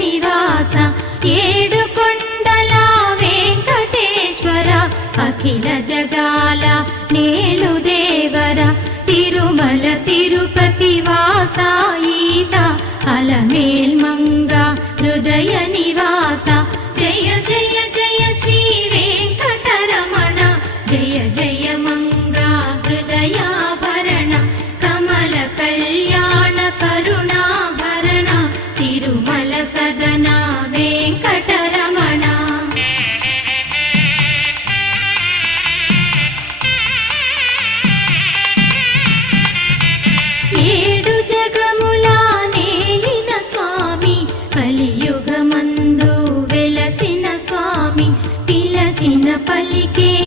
నివాస ఏడుకొండల వెంకటేశ్వర అఖిల జగాల నేలు దేవర తిరుమల తిరుపతి వాస ఈస అలమేల్ మంగ హృదయ నివాస జయ జయ జయ శ్రీ వెంకటరమణ జయ జయ మంగ హృదయాభరణ కమల కళ్యాణ కరుణాభరణ తిరుమల సదన వెంకటరమణ. ఏడు జగముల నేలిన స్వామి కలియుగమందు వెలసిన స్వామి పిలచిన పలికే